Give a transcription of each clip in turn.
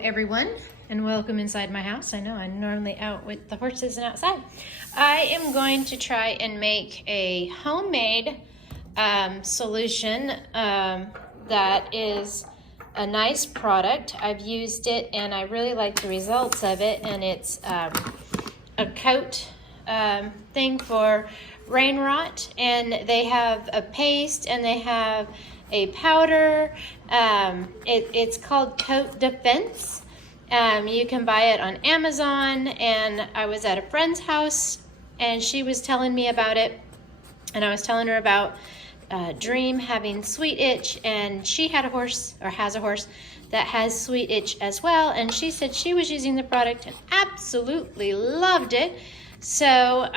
everyone, and welcome inside my house. I know I'm normally out with the horses and outside. I am going to try and make a homemade solution that is a nice product. I've used it and I really like the results of it, and it's a coat thing for rainrot, and they have a paste and they have a powder. It's called Coat Defense. You can buy it on Amazon, and I was at a friend's house and she was telling me about it, and I was telling her about Dream having sweet itch, and she had a horse, or has a horse, that has sweet itch as well, and she said she was using the product and absolutely loved it. So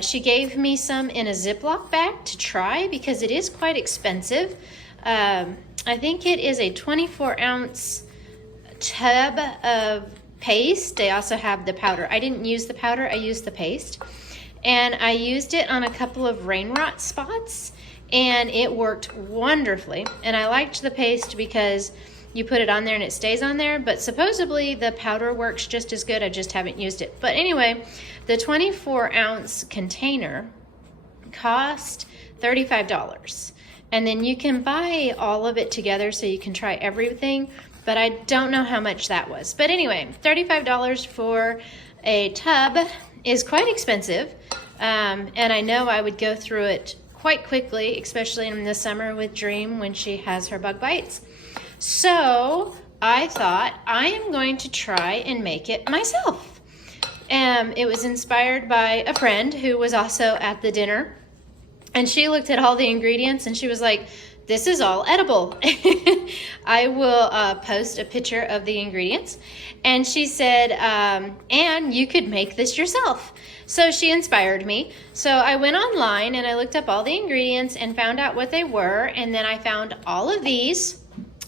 she gave me some in a Ziploc bag to try because it is quite expensive. I think it is a 24-ounce tub of paste. They also have the powder. I didn't use the powder, I used the paste. And I used it on a couple of rainrot spots, and it worked wonderfully. And I liked the paste because you put it on there and it stays on there, but supposedly the powder works just as good. I just haven't used it. But anyway, the 24-ounce container cost $35. And then you can buy all of it together so you can try everything, but I don't know how much that was. But anyway, $35 for a tub is quite expensive. And I know I would go through it quite quickly, especially in the summer with Dream when she has her bug bites. So I thought I am going to try and make it myself. It was inspired by a friend who was also at the dinner, and she looked at all the ingredients and she was like, this is all edible. I will post a picture of the ingredients. And she said, and you could make this yourself. So she inspired me. So I went online and I looked up all the ingredients and found out what they were. And then I found all of these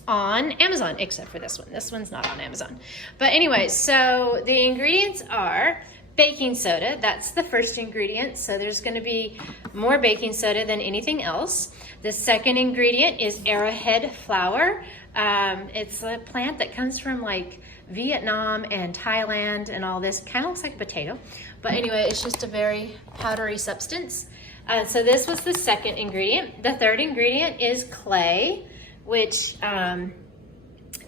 on Amazon, except for this one. This one's not on Amazon. But anyway, so the ingredients are baking soda. That's the first ingredient. So there's going to be more baking soda than anything else. The second ingredient is arrowhead flour. It's a plant that comes from like Vietnam and Thailand and all this. Kind of looks like a potato. But anyway, it's just a very powdery substance. So this was the second ingredient. The third ingredient is clay, which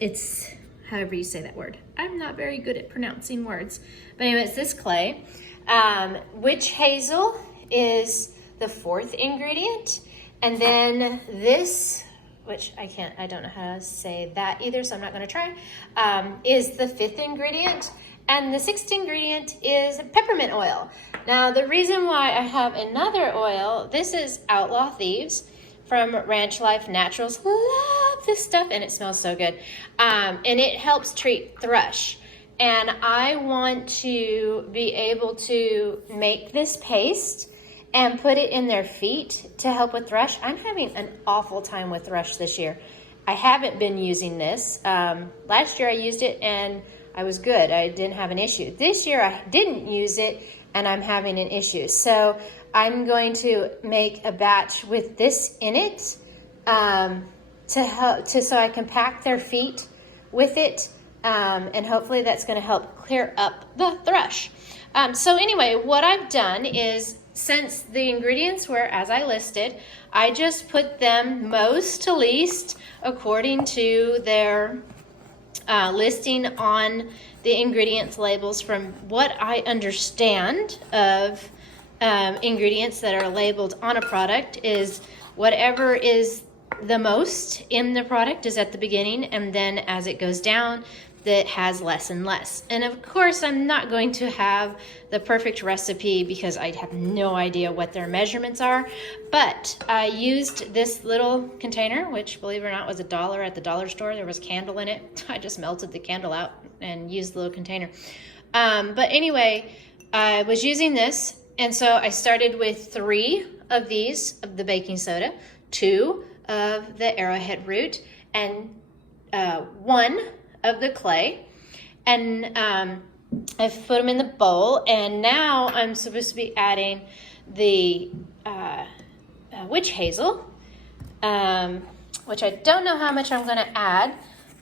it's however you say that word. I'm not very good at pronouncing words. But anyway, it's this clay. Witch hazel is the fourth ingredient. And then this, which I don't know how to say that either, so I'm not gonna try, is the fifth ingredient. And the sixth ingredient is peppermint oil. Now, the reason why I have another oil, this is Outlaw Thieves from Ranch Life Naturals. Love this stuff, and it smells so good. And it helps treat thrush. And I want to be able to make this paste and put it in their feet to help with thrush. I'm having an awful time with thrush this year. I haven't been using this. Last year I used it and I was good. I didn't have an issue. This year I didn't use it and I'm having an issue. So I'm going to make a batch with this in it so I can pack their feet with it, and hopefully that's going to help clear up the thrush. So anyway, what I've done is, since the ingredients were as I listed, I just put them most to least according to their listing on the ingredients labels. From what I understand of ingredients that are labeled on a product is whatever is the most in the product is at the beginning, and then as it goes down, that has less and less. And of course, I'm not going to have the perfect recipe because I have no idea what their measurements are, but I used this little container, which, believe it or not, was $1 at the dollar store. There was candle in it. I just melted the candle out and used the little container. But anyway, I was using this, and so I started with 3 of these, of the baking soda, 2 of the arrowhead root, and 1 of the clay, and I've put them in the bowl, and now I'm supposed to be adding the witch hazel, which I don't know how much I'm going to add,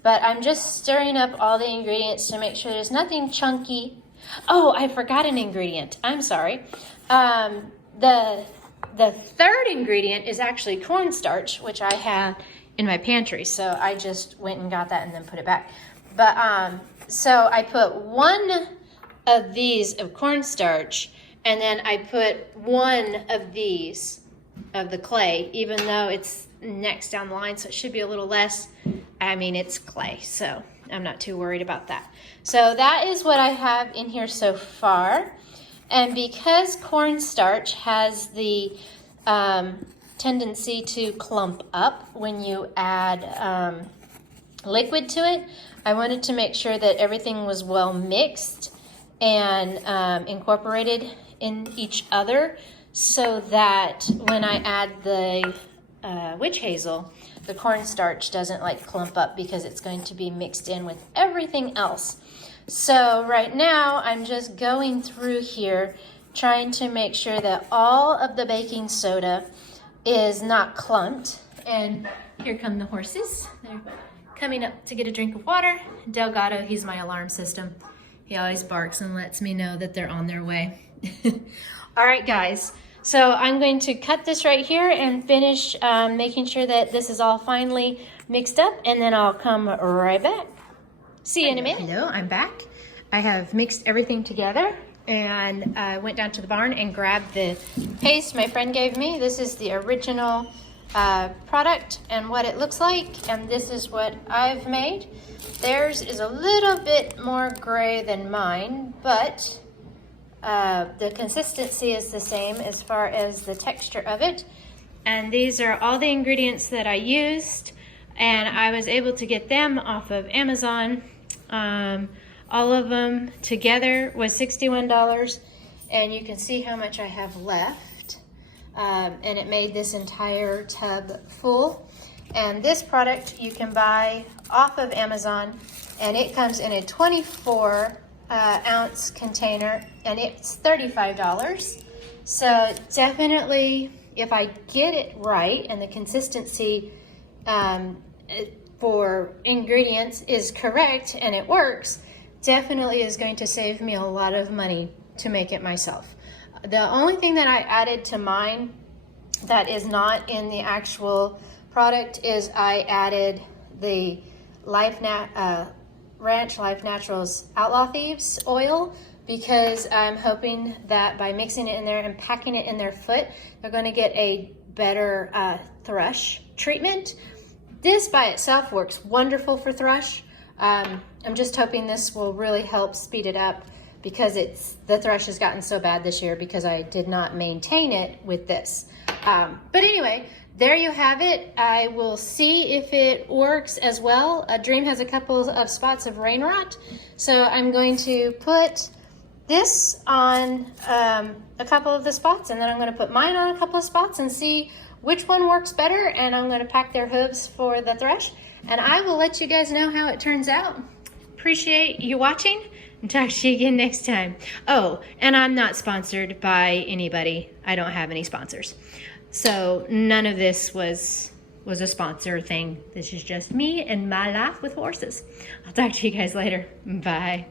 But I'm just stirring up all the ingredients to make sure there's nothing chunky. Oh, I forgot an ingredient. I'm sorry. The third ingredient is actually cornstarch, which I have in my pantry. So I just went and got that and then put it back. But so I put one of these of cornstarch, and then I put one of these of the clay, even though it's next down the line, so it should be a little less. I mean, it's clay, so I'm not too worried about that. So that is what I have in here so far. And because cornstarch has the tendency to clump up when you add liquid to it, I wanted to make sure that everything was well mixed and incorporated in each other, so that when I add the witch hazel, the cornstarch doesn't like clump up, because it's going to be mixed in with everything else. So right now I'm just going through here trying to make sure that all of the baking soda is not clumped. And here come the horses. They're coming up to get a drink of water. Delgado, he's my alarm system. He always barks and lets me know that they're on their way. All right, guys. So I'm going to cut this right here and finish making sure that this is all finely mixed up, and then I'll come right back. See you in a minute. Hello, I'm back. I have mixed everything together, and I went down to the barn and grabbed the paste my friend gave me. This is the original product and what it looks like, and this is what I've made. Theirs is a little bit more gray than mine, but the consistency is the same as far as the texture of it. And these are all the ingredients that I used, and I was able to get them off of Amazon. All of them together was $61, and you can see how much I have left. And it made this entire tub full. And this product you can buy off of Amazon, and it comes in a 24 ounce container, and it's $35. So definitely, if I get it right and the consistency for ingredients is correct and it works, definitely is going to save me a lot of money to make it myself. The only thing that I added to mine that is not in the actual product is I added the Ranch Life Naturals Outlaw Thieves oil, because I'm hoping that by mixing it in there and packing it in their foot, they're going to get a better thrush treatment. This by itself works wonderful for thrush. I'm just hoping this will really help speed it up, because the thrush has gotten so bad this year because I did not maintain it with this. But anyway, there you have it. I will see if it works as well. Dream has a couple of spots of rainrot, so I'm going to put this on a couple of the spots, and then I'm going to put mine on a couple of spots and see which one works better, and I'm going to pack their hooves for the thrush, and I will let you guys know how it turns out. Appreciate you watching, and talk to you again next time. Oh, and I'm not sponsored by anybody. I don't have any sponsors. So none of this was a sponsor thing. This is just me and my life with horses. I'll talk to you guys later. Bye.